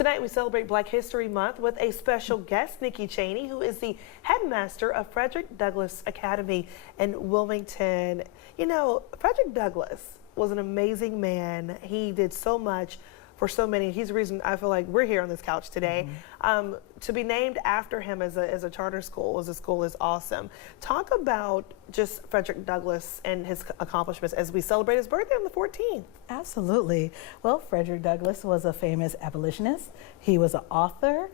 Tonight we celebrate Black History Month with a special guest, Nikki Cheney, who is the headmaster of Frederick Douglas Academy in Wilmington. You know, Frederick Douglas was an amazing man. He did so much for so many. He's the reason I feel like we're here on this couch today. To be named after him as a charter school, as a school, is awesome. Talk about just Frederick Douglass and his accomplishments as we celebrate his birthday on the 14th. Absolutely. Well, Frederick Douglass was a famous abolitionist. He was an author.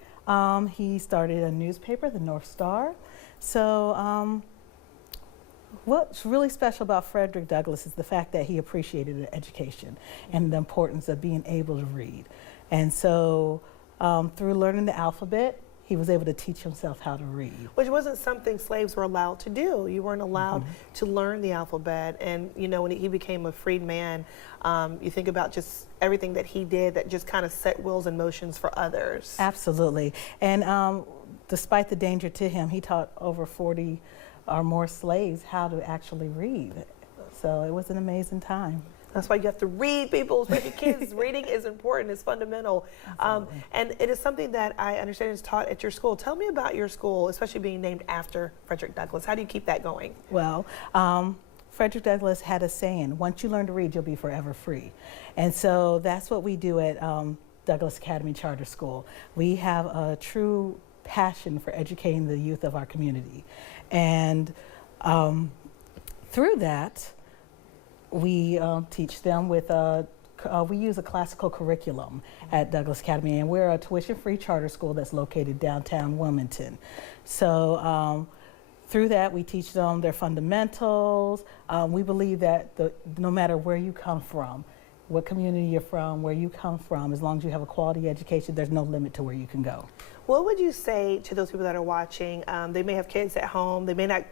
He started a newspaper, the North Star. So what's really special about Frederick Douglass is the fact that he appreciated education and the importance of being able to read. And so through learning the alphabet, he was able to teach himself how to read. Which wasn't something slaves were allowed to do. You weren't allowed to learn the alphabet. And you know, when he became a freed man, you think about just everything that he did that just kind of set wheels and motions for others. Absolutely. And despite the danger to him, he taught over 40 or more slaves how to actually read. So it was an amazing time. That's why you have to read, people, especially kids. Reading is important, it's fundamental. And it is something that I understand is taught at your school. Tell me about your school, especially being named after Frederick Douglass. How do you keep that going? Well, Frederick Douglass had a saying, once you learn to read, you'll be forever free. And so that's what we do at Douglas Academy Charter School. We have a true passion for educating the youth of our community. And through that, we teach them with we use a classical curriculum at Douglas Academy, and we're a tuition-free charter school that's located downtown Wilmington. So through that, we teach them their fundamentals. We believe that no matter where you come from, what community you're from, where you come from, as long as you have a quality education, there's no limit to where you can go. What would you say to those people that are watching? They may have kids at home, they may not,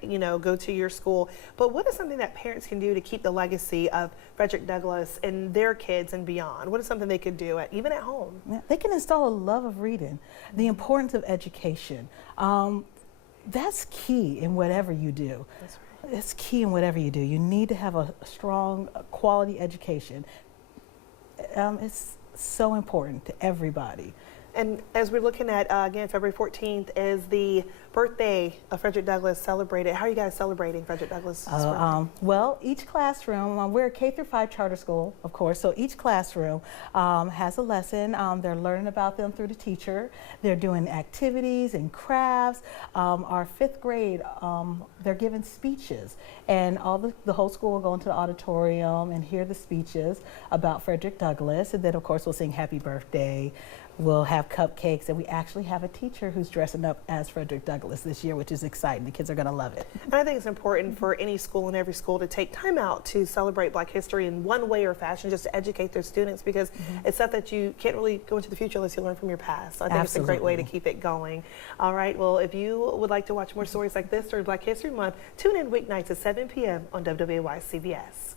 go to your school, but what is something that parents can do to keep the legacy of Frederick Douglass and their kids and beyond? What is something they could do, even at home? Yeah, they can install a love of reading, the importance of education. That's key in whatever you do. That's right. It's key in whatever you do. You need to have a strong, quality education. It's so important to everybody. And as we're looking at, again, February 14th is the birthday of Frederick Douglass celebrated. How are you guys celebrating Frederick Douglass' birthday? Well, each classroom, we're a K-5 charter school, of course, so each classroom has a lesson. They're learning about them through the teacher. They're doing activities and crafts. Our 5th grade, they're giving speeches, and the whole school will go into the auditorium and hear the speeches about Frederick Douglass, and then, of course, we'll sing happy birthday. We'll have cupcakes, and we actually have a teacher who's dressing up as Frederick Douglass this year, which is exciting. The kids are going to love it. And I think it's important for any school and every school to take time out to celebrate Black history in one way or fashion, just to educate their students, because it's stuff that you can't really go into the future unless you learn from your past. So I think it's a great way to keep it going. All right, well, if you would like to watch more stories like this during Black History Month, tune in weeknights at 7 p.m. on WWY CBS.